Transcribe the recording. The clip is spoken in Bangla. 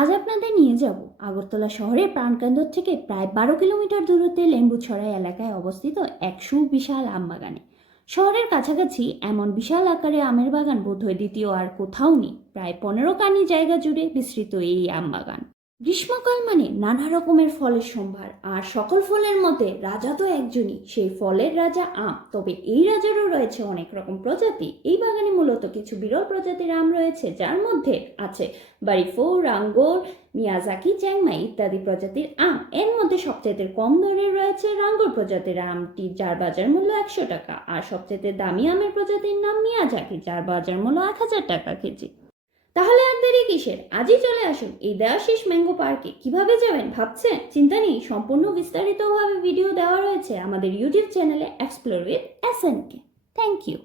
আজ আপনাদের নিয়ে যাব। আগরতলা শহরের প্রাণকেন্দ্র থেকে প্রায় বারো কিলোমিটার দূরত্বে লেম্বুছড়াই এলাকায় অবস্থিত এক সুবিশাল আম বাগানে। শহরের কাছাকাছি এমন বিশাল আকারে আমের বাগান বোধহয় দ্বিতীয় আর কোথাও নেই। প্রায় পনেরো কানি জায়গা জুড়ে বিস্তৃত এই আম বাগান। গ্রীষ্মকাল মানে নানা রকমের ফলের সম্ভার, আর সকল ফলের মধ্যে রাজা তো একজনই। সেই ফলের রাজা আম। তবে এই রাজারও রয়েছে অনেক রকম প্রজাতি। এই বাগানে মূলত কিছু বিরল প্রজাতির আম রয়েছে, যার মধ্যে আছে বারিফো, রাঙ্গোর, মিয়াজাকি, চ্যাংমাই ইত্যাদি প্রজাতির আম। এর মধ্যে সবচেয়ে কম দরে রয়েছে রাঙ্গোর প্রজাতির আমটি, যার বাজার মূল্য একশো টাকা, আর সবচেয়ে দামি আমের প্রজাতির নাম মিয়াজাকি, যার বাজার মূল্য এক হাজার টাকা কেজি। তাহলে দেরি কিসের? আজই চলে আসুন এই দেওয়া শেষ ম্যাঙ্গো পার্কে। কীভাবে যাবেন ভাবছেন? চিন্তা নেই, সম্পূর্ণ বিস্তারিতভাবে ভিডিও দেওয়া রয়েছে আমাদের ইউটিউব চ্যানেলে explore with S N K thank you